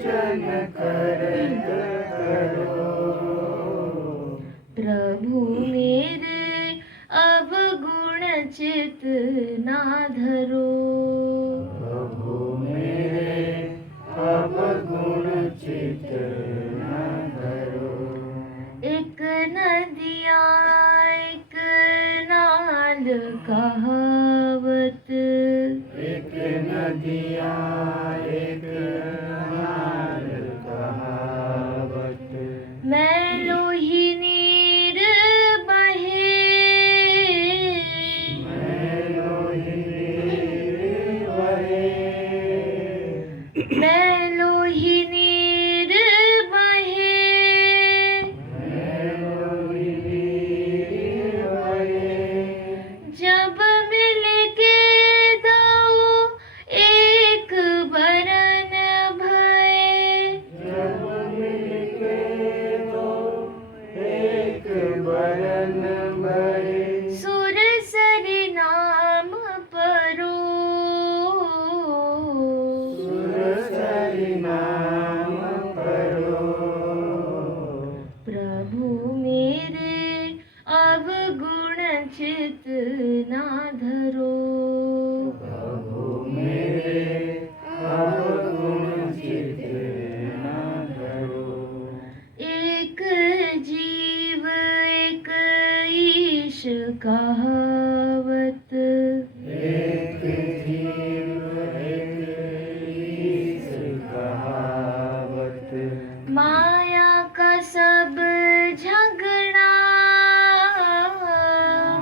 सिंचन करत करो। प्रभु मेरे अवगुण चित ना धरो। प्रभु मेरे अवगुण चित ना धरो। एक नदिया एक नाल कहावत, एक नदिया एक नाल कहावत। मैलो ही नीर बहे, मैलो ही नीर बहे। मैलो ही नीर बहे। मैलो ही नीर बहे। जब मिल के दो एक बरन भये, जब मिलके दो एक बरन भये। सुर सरि नाम परो। सुर सरि नाम परो। प्रभु मेरे अवगुण चित ना धरो। प्रभु मेरे अवगुण चित ना धरो। एक जीव एक ईश कहावत, एक जीव एक ईश कहावत। माया का सब झगड़ा,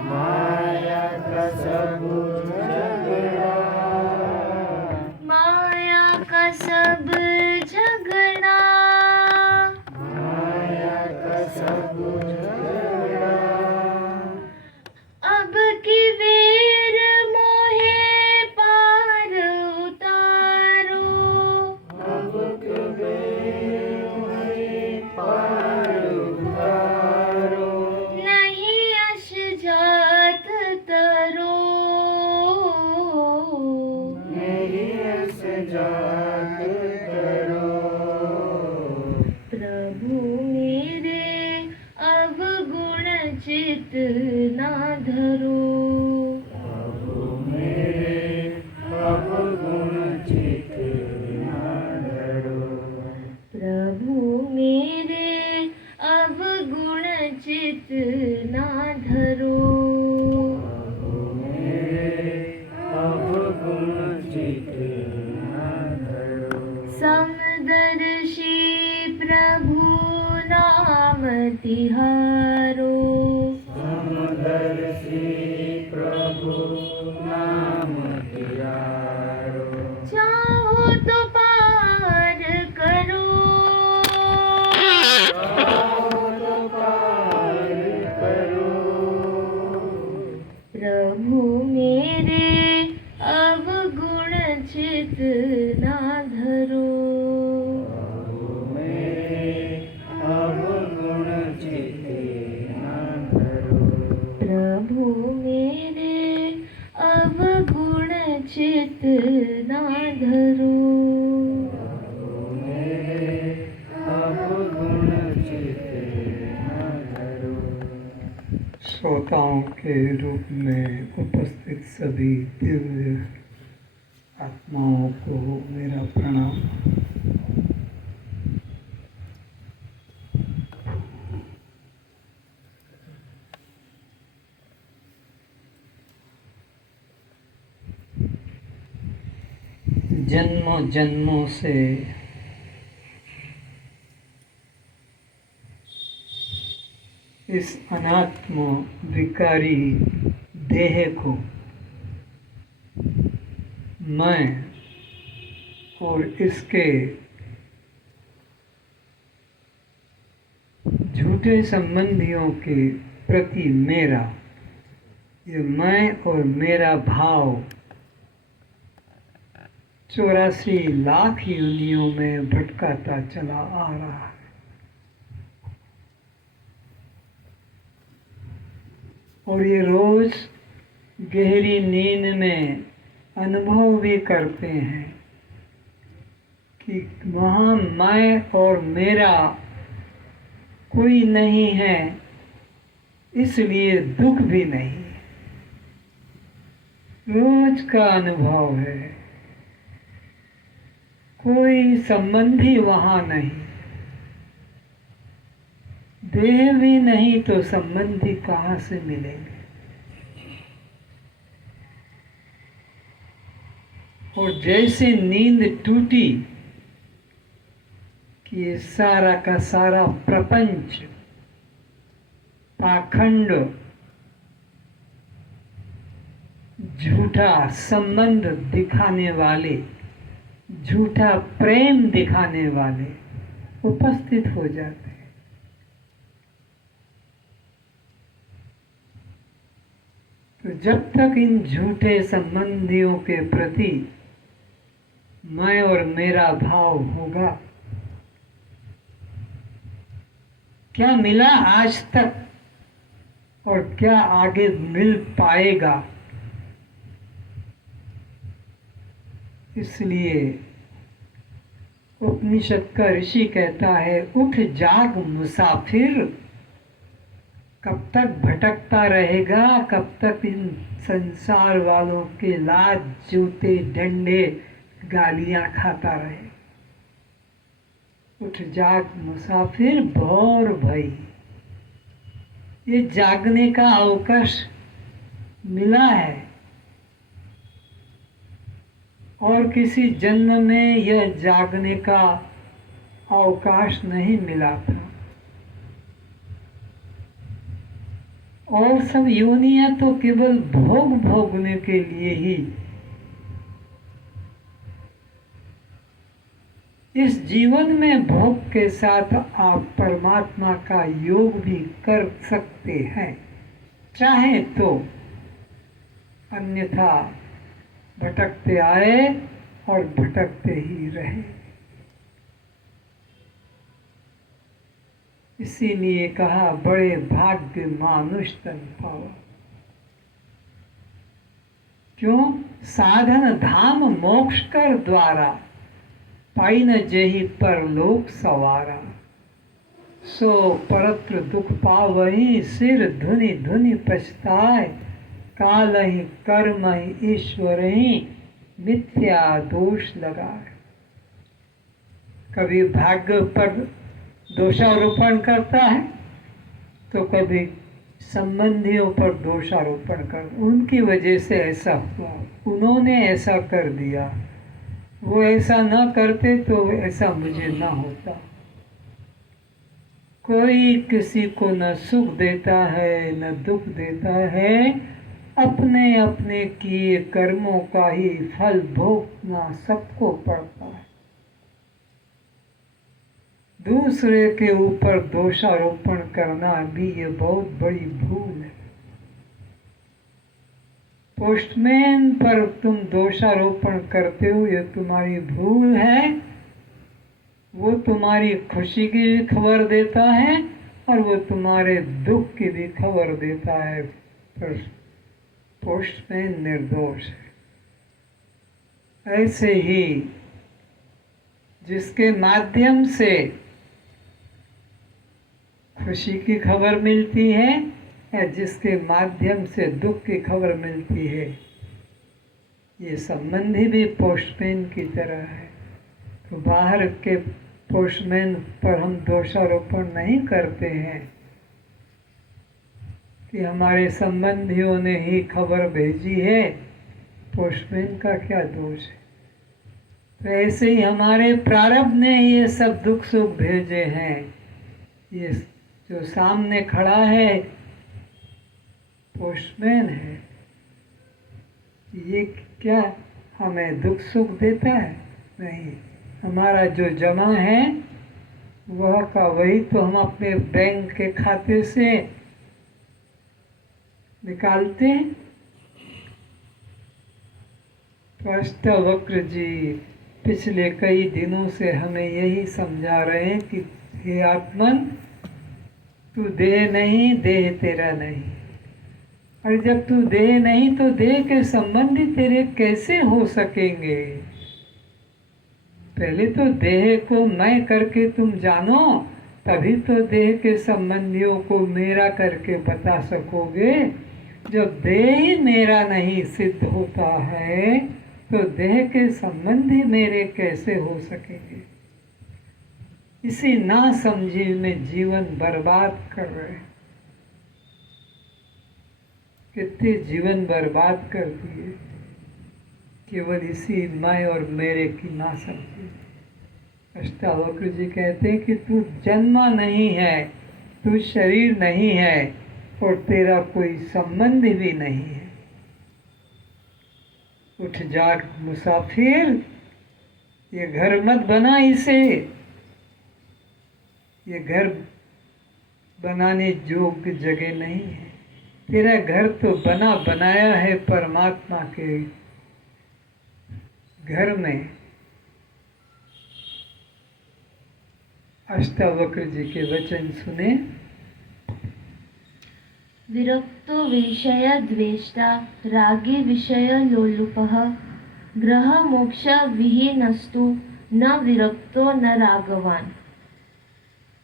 माया का सब झगड़ा। माया का सब झगड़ा। माया का सब झगड़ा। अब की वेर मोहे पार उतारो। अब कबे मोहे पार उतारो। नहीं यश जात तरो। नहीं अस जात करो। प्रभु मेरे अवगुण चित ना धरो। प्रभु मेरे अवगुण चित ना धरो। प्रभु मेरे अवगुण चित ना धरो। प्रभु मेरे अवगुण चित ना धरो। समदर्शी प्रभु नाम तिहारो। समदर्शी प्रभु नाम तिहारो। चाहो तो पार करो। चाहो तो पार करो। प्रभु मेरे अवगुण चित ना धरो। प्रभु मेरे अवगुण चित ना धरो। प्रभु मेरे अवगुण चित ना धरो। प्रभु मेरे अवगुण चित ना धरो। श्रोताओं के रूप में उपस्थित सभी दिव्य आत्माओं को मेरा प्रणाम। जन्मों जन्मों से इस अनात्म विकारी देह को मैं और इसके झूठे संबंधियों के प्रति मेरा, ये मैं और मेरा भाव 84 लाख योनियों में भटकाता चला आ रहा है। और ये रोज गहरी नींद में अनुभव भी करते हैं कि वहाँ मैं और मेरा कोई नहीं है, इसलिए दुख भी नहीं। रोज का अनुभव है, कोई संबंधी वहाँ नहीं, देह भी नहीं तो संबंधी कहाँ से मिलेंगे। और जैसे नींद टूटी कि ये सारा का सारा प्रपंच पाखंड, झूठा संबंध दिखाने वाले, झूठा प्रेम दिखाने वाले उपस्थित हो जाते हैं। तो जब तक इन झूठे संबंधियों के प्रति मैं और मेरा भाव होगा, क्या मिला आज तक और क्या आगे मिल पाएगा। इसलिए उपनिषद का ऋषि कहता है, उठ जाग मुसाफिर, कब तक भटकता रहेगा, कब तक इन संसार वालों के लात जूते डंडे गालियां खाता रहे। उठ जाग मुसाफिर भौर भई, ये जागने का अवकाश मिला है और किसी जन्म में यह जागने का अवकाश नहीं मिला था। और सब योनियां तो केवल भोग भोगने के लिए ही, इस जीवन में भोग के साथ आप परमात्मा का योग भी कर सकते हैं चाहे तो, अन्यथा भटकते आए और भटकते ही रहे। इसीलिए कहा, बड़े भाग्य मानुष तन पावा। क्यों? साधन धाम मोक्ष कर द्वारा, पाई न जेहि परलोक सवारा। सो परत्र दुख पावहि, सिर धुनि धुनि पछताए, कालहि कर्महि ईश्वरहि, मिथ्या दोष लगाए। कभी भाग्य पर दोषारोपण करता है तो कभी संबंधियों पर दोषारोपण कर, उनकी वजह से ऐसा हुआ, उन्होंने ऐसा कर दिया, वो ऐसा न करते तो ऐसा मुझे ना होता। कोई किसी को न सुख देता है न दुख देता है, अपने अपने किए कर्मों का ही फल भोगना सबको पड़ता है। दूसरे के ऊपर दोषारोपण करना भी ये बहुत बड़ी भूल है। पोस्टमैन पर तुम दोषारोपण करते हो, ये तुम्हारी भूल है। वो तुम्हारी खुशी की भी खबर देता है और वो तुम्हारे दुख की भी खबर देता है, पर पोस्टमैन निर्दोष है। ऐसे ही जिसके माध्यम से खुशी की खबर मिलती है या जिसके माध्यम से दुख की खबर मिलती है, ये संबंधी भी पोस्टमैन की तरह है। तो बाहर के पोस्टमैन पर हम दोषारोपण नहीं करते हैं कि हमारे संबंधियों ने ही खबर भेजी है, पोस्टमैन का क्या दोष है। तो ऐसे ही हमारे प्रारब्ध ने ये सब दुख सुख भेजे हैं। ये जो सामने खड़ा है पोस्टमैन है, ये क्या हमें दुख सुख देता है? नहीं, हमारा जो जमा है वह का वही तो हम अपने बैंक के खाते से निकालते हैं। तो अष्टावक्र जी पिछले कई दिनों से हमें यही समझा रहे हैं कि हे आत्मन, तू देह नहीं, देह तेरा नहीं। और जब तू देह नहीं तो देह के संबंधी तेरे कैसे हो सकेंगे? पहले तो देह को मैं करके तुम जानो, तभी तो देह के संबंधियों को मेरा करके बता सकोगे। जब देह ही मेरा नहीं सिद्ध होता है तो देह के संबंधी मेरे कैसे हो सकेंगे। इसी ना समझी में जीवन बर्बाद कर रहे हैं। कितने जीवन बर्बाद कर दिए केवल इसी मैं और मेरे की ना समझी। अष्टावक्र जी कहते हैं कि तू जन्मा नहीं है, तू शरीर नहीं है और तेरा कोई संबंध भी नहीं है। उठ जाग मुसाफिर, ये घर मत बना इसे, ये घर बनाने योग्य जगह नहीं है। तेरा घर तो बना बनाया है परमात्मा के घर में। अष्टावक्र जी के वचन सुने। विरक्तो विषय द्वेष्टा रागी विषय लोलुपः ग्रह मोक्ष विहीनस्तु न विरक्तो न रागवान।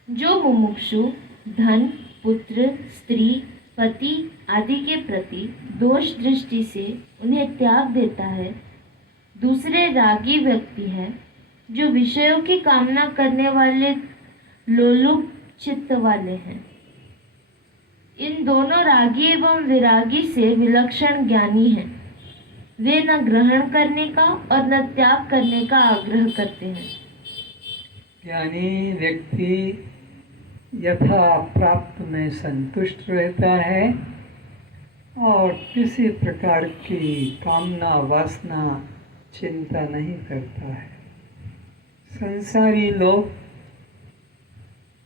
जो मुमुक्षु धन, पुत्र, स्त्री, पति आदि के प्रति दोष दृष्टि से उन्हें त्याग देता है, दूसरे रागी व्यक्ति है जो विषयों की कामना करने वाले लोलुप चित्त वाले हैं। इन दोनों रागी एवं विरागी से विलक्षण ज्ञानी हैं। वे न ग्रहण करने का और न त्याग करने का आग्रह करते हैं। ज्ञानी व्यक्ति यथा प्राप्त में संतुष्ट रहता है और किसी प्रकार की कामना वासना चिंता नहीं करता है। संसारी लोग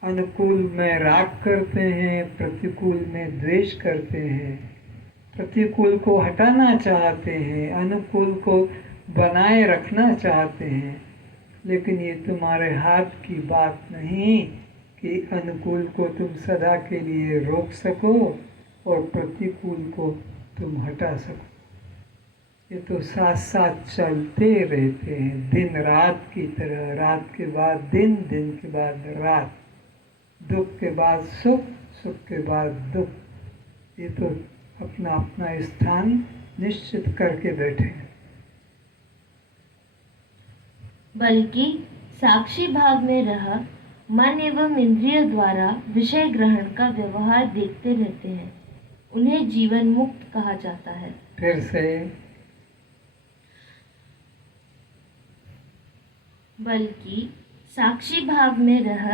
अनुकूल में राग करते हैं, प्रतिकूल में द्वेष करते हैं। प्रतिकूल को हटाना चाहते हैं, अनुकूल को बनाए रखना चाहते हैं। लेकिन ये तुम्हारे हाथ की बात नहीं कि अनुकूल को तुम सदा के लिए रोक सको और प्रतिकूल को तुम हटा सको। ये तो साथ साथ चलते रहते हैं, दिन रात की तरह। रात के बाद दिन, दिन के बाद रात, दुख के बाद सुख, सुख के बाद दुख। ये तो अपना अपना स्थान निश्चित करके बैठे हैं। बल्कि साक्षी भाव में रह मन एवं इंद्रिय द्वारा विषय ग्रहण का व्यवहार देखते रहते हैं। उन्हें जीवन मुक्त कहा जाता है। फिर से बल्कि साक्षी भाव में रह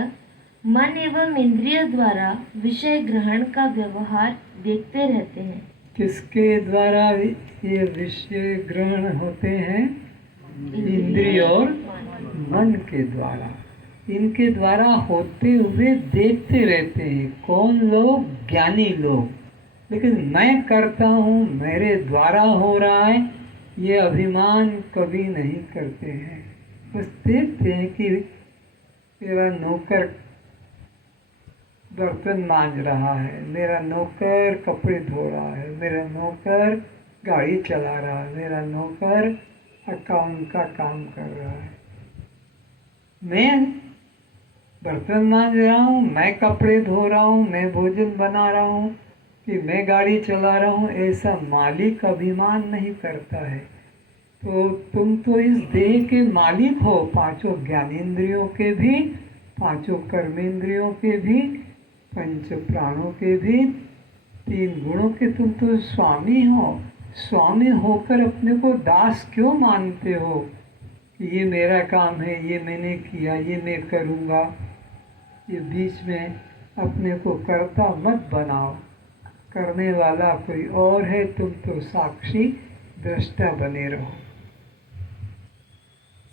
मन एवं इंद्रिय द्वारा विषय ग्रहण का व्यवहार देखते रहते हैं। किसके द्वारा ये विषय ग्रहण होते हैं? इंद्रिय और मन के द्वारा। इनके द्वारा होते हुए देखते रहते हैं। कौन लोग? ज्ञानी लोग। लेकिन मैं करता हूँ, मेरे द्वारा हो रहा है, ये अभिमान कभी नहीं करते हैं। बस देखते हैं कि मेरा नौकर बर्तन मांज रहा है, मेरा नौकर कपड़े धो रहा है, मेरा नौकर गाड़ी चला रहा है, मेरा नौकर अकाउंट का काम कर रहा है। मैं बर्तन मांज रहा हूँ, मैं कपड़े धो रहा हूँ, मैं भोजन बना रहा हूँ कि मैं गाड़ी चला रहा हूँ, ऐसा मालिक अभिमान नहीं करता है। तो तुम तो इस देह के मालिक हो, पांचों ज्ञानेंद्रियों के भी, पांचों कर्मेंद्रियों के भी, पंच प्राणों के भी, तीन गुणों के तुम तो स्वामी हो। स्वामी होकर अपने को दास क्यों मानते हो कि ये मेरा काम है, ये मैंने किया, ये मैं करूँगा। ये बीच में अपने को कर्ता मत बनाओ। करने वाला कोई और है, तुम तो साक्षी दृष्टा बने रहो।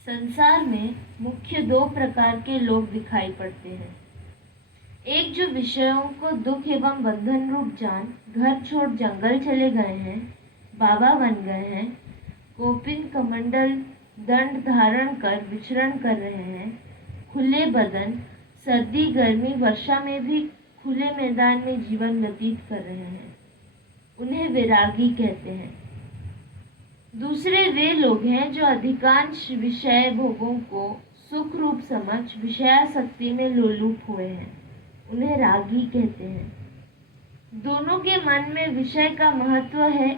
संसार में मुख्य दो प्रकार के लोग दिखाई पड़ते हैं। एक जो विषयों को दुख एवं बंधन रूप जान घर छोड़ जंगल चले गए हैं, बाबा बन गए हैं, कोपिन कमंडल दंड धारण कर विचरण कर रहे हैं, खुले बदन सर्दी गर्मी वर्षा में भी खुले मैदान में जीवन व्यतीत कर रहे हैं। उन्हें वैरागी कहते हैं। दूसरे वे लोग हैं जो अधिकांश विषय भोगों को सुख रूप समझ विषयासक्ति में लोलुप हुए हैं, उन्हें रागी कहते हैं। दोनों के मन में विषय का महत्व है।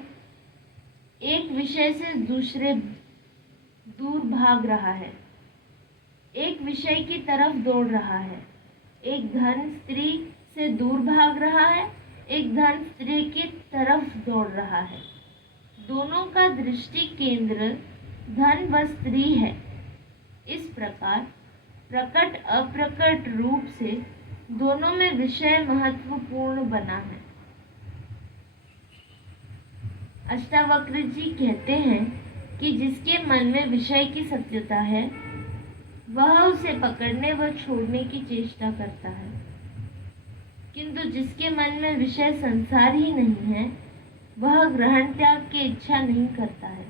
एक विषय से दूसरे दूर भाग रहा है, एक विषय की तरफ दौड़ रहा है। एक धन स्त्री से दूर भाग रहा है, एक धन स्त्री की तरफ दौड़ रहा है। दोनों का दृष्टि केंद्र धन व स्त्री है। इस प्रकार प्रकट अप्रकट रूप से दोनों में विषय महत्वपूर्ण बना है। अष्टावक्र जी कहते हैं कि जिसके मन में विषय की सत्यता है वह उसे पकड़ने व छोड़ने की चेष्टा करता है, किंतु जिसके मन में विषय संसार ही नहीं है वह ग्रहण त्याग की इच्छा नहीं करता है,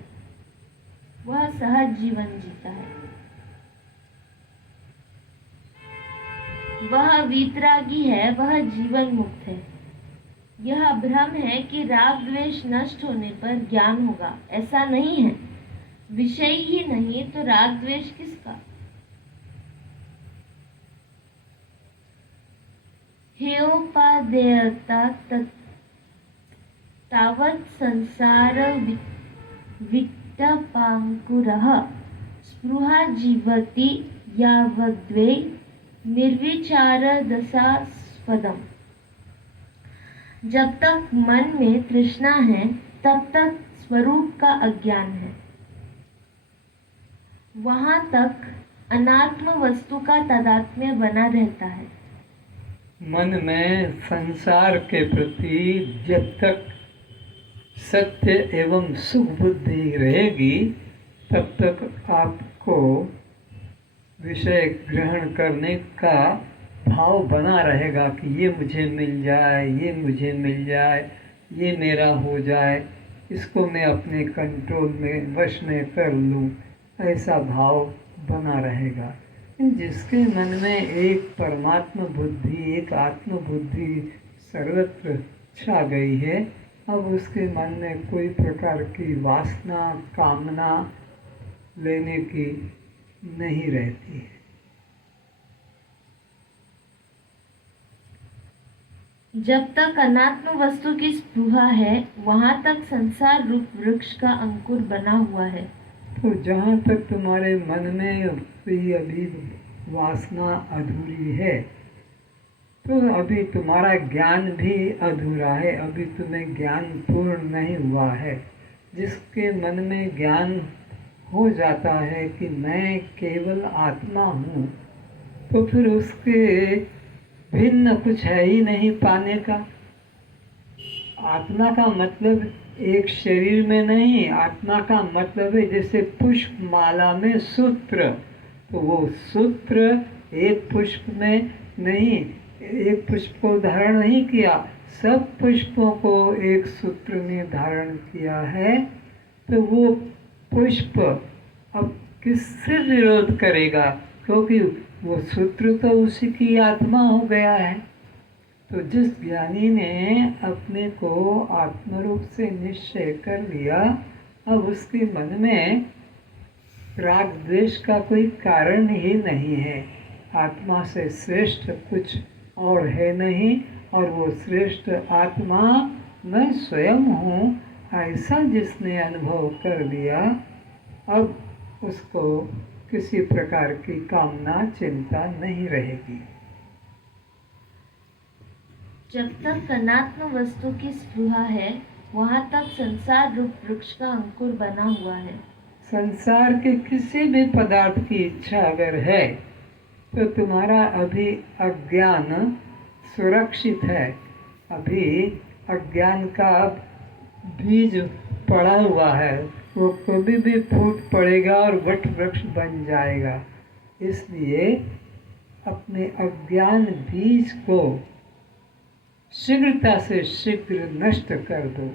वह सहज जीवन जीता है। वह वीतरागी है, वह जीवन मुक्त है। यह भ्रम है कि राग द्वेष नष्ट होने पर ज्ञान होगा, ऐसा नहीं है। विषय ही नहीं तो राग द्वेष किसका। हेयोपादेयता तावत् संसार विट्टपाङ्कुरः स्पृहा जीवति यावद्वै निर्विचारदशास्पदम्। जब तक मन में तृष्णा है तब तक स्वरूप का अज्ञान है, वहां तक अनात्म वस्तु का तादात्म्य बना रहता है। मन में संसार के प्रति जब तक सत्य एवं सुख बुद्धि रहेगी तब तक आपको विषय ग्रहण करने का भाव बना रहेगा कि ये मुझे मिल जाए, ये मुझे मिल जाए, ये मेरा हो जाए, इसको मैं अपने कंट्रोल में वश में कर लूँ, ऐसा भाव बना रहेगा। जिसके मन में एक परमात्मा बुद्धि, एक आत्म बुद्धि सर्वत्र छा गई है, अब उसके मन में कोई प्रकार की वासना कामना लेने की नहीं रहती है। जब तक अनात्म वस्तु की स्पृहा है वहां तक संसार रूप वृक्ष का अंकुर बना हुआ है। तो जहाँ तक तुम्हारे मन में कोई अभी वासना अधूरी है तो अभी तुम्हारा ज्ञान भी अधूरा है, अभी तुम्हें ज्ञान पूर्ण नहीं हुआ है। जिसके मन में ज्ञान हो जाता है कि मैं केवल आत्मा हूँ, तो फिर उसके भिन्न कुछ है ही नहीं पाने का। आत्मा का मतलब एक शरीर में नहीं, आत्मा का मतलब है जैसे पुष्प माला में सूत्र, तो वो सूत्र एक पुष्प में नहीं, एक पुष्प को धारण नहीं किया, सब पुष्पों को एक सूत्र में धारण किया है। तो वो पुष्प अब किससे विरोध करेगा, क्योंकि वो सूत्र तो उसी की आत्मा हो गया है। तो जिस ज्ञानी ने अपने को आत्मरूप से निश्चय कर लिया, अब उसके मन में राग द्वेष का कोई कारण ही नहीं है। आत्मा से श्रेष्ठ कुछ और है नहीं, और वो श्रेष्ठ आत्मा मैं स्वयं हूँ, ऐसा जिसने अनुभव कर लिया, अब उसको किसी प्रकार की कामना चिंता नहीं रहेगी। जब तक अनात्म वस्तु की स्पृहा है वहां तक संसार रूप वृक्ष का अंकुर बना हुआ है। संसार के किसी भी पदार्थ की इच्छा अगर है तो तुम्हारा अभी अज्ञान सुरक्षित है, अभी अज्ञान का बीज पड़ा हुआ है, वो कभी भी फूट पड़ेगा और वट वृक्ष बन जाएगा। इसलिए अपने अज्ञान बीज को शीघ्रता से शीघ्र नष्ट कर दो,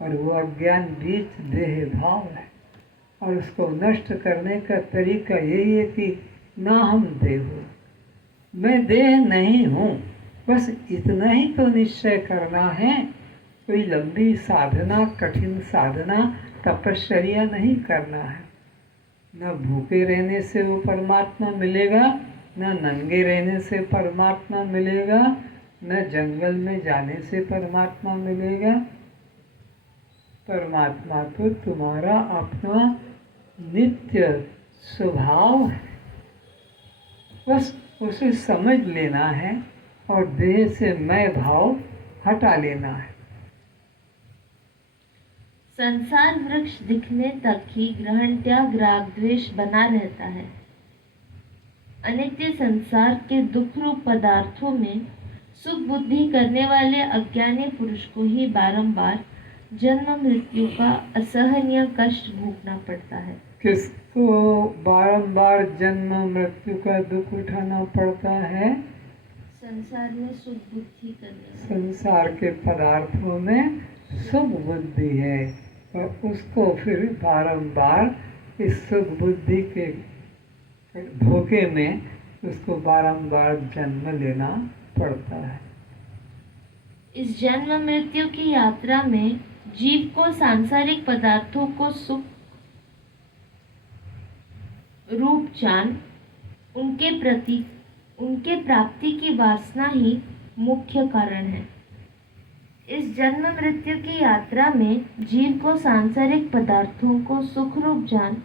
और वो अज्ञान बीज देह भाव है, और उसको नष्ट करने का तरीका यही है कि ना हम देह हो, मैं देह नहीं हूँ, बस इतना ही तो निश्चय करना है। कोई लंबी साधना, कठिन साधना, तपश्चर्या नहीं करना है। न भूखे रहने से वो परमात्मा मिलेगा, न नंगे रहने से परमात्मा मिलेगा, न जंगल में जाने से परमात्मा मिलेगा। परमात्मा तो तुम्हारा अपना नित्य स्वभाव है, बस उसे समझ लेना है और देह से मैं भाव हटा लेना है। संसार वृक्ष दिखने तक ही ग्रहण त्याग राग द्वेष बना रहता है। अनित्य संसार के दुख रूप पदार्थों में सुख बुद्धि करने वाले अज्ञानी पुरुष को ही बारंबार जन्म मृत्यु का असहनीय कष्ट भोगना पड़ता है। किसको बारंबार जन्म मृत्यु का दुख उठाना पड़ता है? संसार में सुख बुद्धि करने वाले। संसार के पदार्थों में सुख बुद्धि है और उसको फिर बारंबार इस सुख बुद्धि के धोखे में उसको बारंबार जन्म लेना पड़ता है। इस जन्म मृत्यु की यात्रा में जीव को सांसारिक पदार्थों को सुख रूप जान उनके प्राप्ति की वासना ही मुख्य कारण है। इस जन्म मृत्यु की यात्रा में जीव को सांसारिक पदार्थों को सुख रूप जान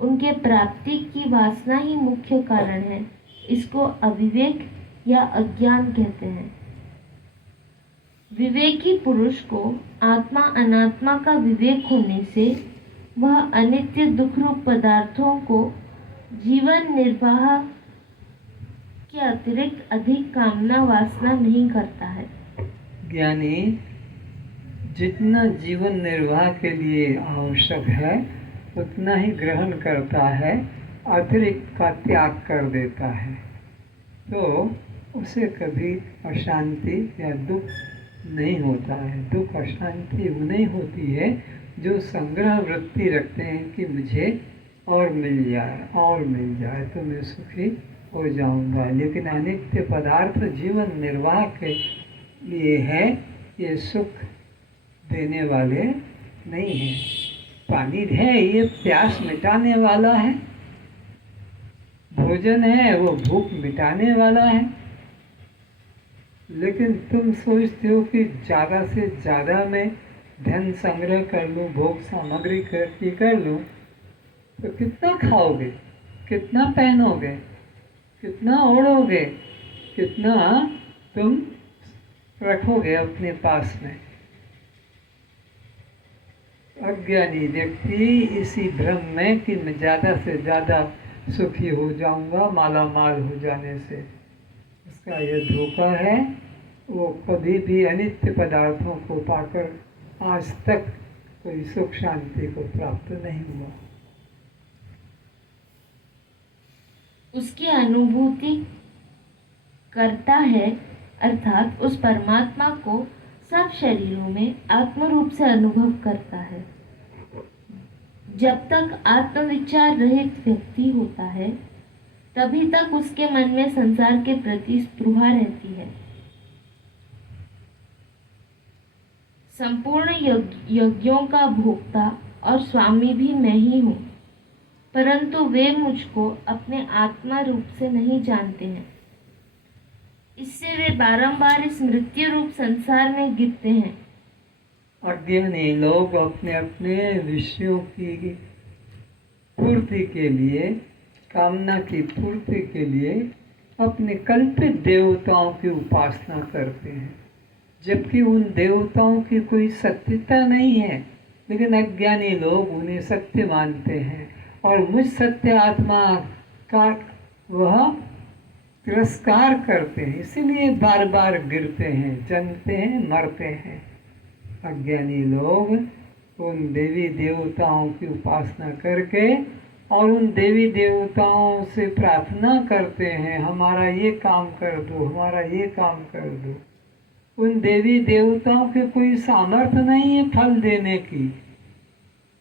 उनके प्राप्ति की वासना ही मुख्य कारण है। इसको अविवेक या अज्ञान कहते हैं। विवेकी पुरुष को आत्मा अनात्मा का विवेक होने से वह अनित्य दुख रूप पदार्थों को जीवन निर्वाह के अतिरिक्त अधिक कामना वासना नहीं करता है। ज्ञानी जितना जीवन निर्वाह के लिए आवश्यक है उतना ही ग्रहण करता है, अतिरिक्त का त्याग कर देता है, तो उसे कभी अशांति या दुख नहीं होता है। दुख अशांति उन्हें होती है जो संग्रह वृत्ति रखते हैं कि मुझे और मिल जाए तो मैं सुखी हो जाऊंगा। लेकिन अनित्य पदार्थ जीवन निर्वाह के लिए है, ये सुख देने वाले नहीं हैं। पानी है ये प्यास मिटाने वाला है, भोजन है वो भूख मिटाने वाला है, लेकिन तुम सोचते हो कि ज़्यादा से ज़्यादा मैं धन संग्रह कर लूँ, भोग सामग्री इकट्ठी कर लूँ, तो कितना खाओगे, कितना पहनोगे, कितना ओढ़ोगे, कितना तुम रखोगे अपने पास में। अज्ञानी व्यक्ति इसी भ्रम में कि मैं ज़्यादा से ज़्यादा सुखी हो जाऊंगा माला माल हो जाने से, उसका यह धोखा है। वो कभी भी अनित्य पदार्थों को पाकर आज तक कोई सुख शांति को प्राप्त नहीं हुआ। उसकी अनुभूति करता है, अर्थात उस परमात्मा को सब शरीरों में आत्म रूप से अनुभव करता है। जब तक आत्मविचार रहित व्यक्ति होता है तभी तक उसके मन में संसार के प्रति स्पृहा रहती है। संपूर्ण यज्ञों का भोक्ता और स्वामी भी मैं ही हूँ, परंतु वे मुझको अपने आत्मा रूप से नहीं जानते हैं। इससे वे बारंबार इस मृत्यु रूप संसार में गिरते हैं। अज्ञानी लोग अपने अपने विषयों की पूर्ति के लिए, कामना की पूर्ति के लिए अपने कल्पित देवताओं की उपासना करते हैं, जबकि उन देवताओं की कोई सत्यता नहीं है। लेकिन अज्ञानी लोग उन्हें सत्य मानते हैं और मुझ सत्य आत्मा का वह तिरस्कार करते हैं, इसीलिए बार बार गिरते हैं, जन्मते हैं, मरते हैं। अज्ञानी लोग उन देवी देवताओं की उपासना करके और उन देवी देवताओं से प्रार्थना करते हैं, हमारा ये काम कर दो, हमारा ये काम कर दो। उन देवी देवताओं के कोई सामर्थ्य नहीं है फल देने की।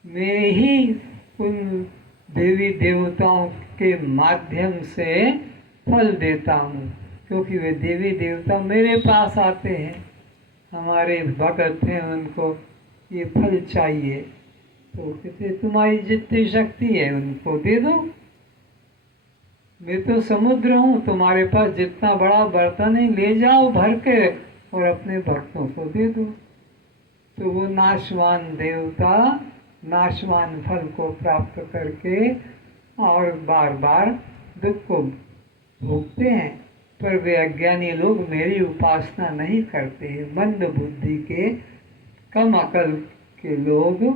मैं ही उन देवी देवताओं के माध्यम से फल देता हूँ, क्योंकि वे देवी देवता मेरे पास आते हैं, हमारे भगत हैं, उनको ये फल चाहिए, तो कहते तुम्हारी जितनी शक्ति है उनको दे दो, मैं तो समुद्र हूँ, तुम्हारे पास जितना बड़ा बर्तन है ले जाओ भर के और अपने भक्तों को दे दो। तो वो नाशवान देवता नाशवान फल को प्राप्त करके और बार बार दुख को भोगते हैं। पर वे अज्ञानी लोग मेरी उपासना नहीं करते। मंद बुद्धि के कम अकल के लोग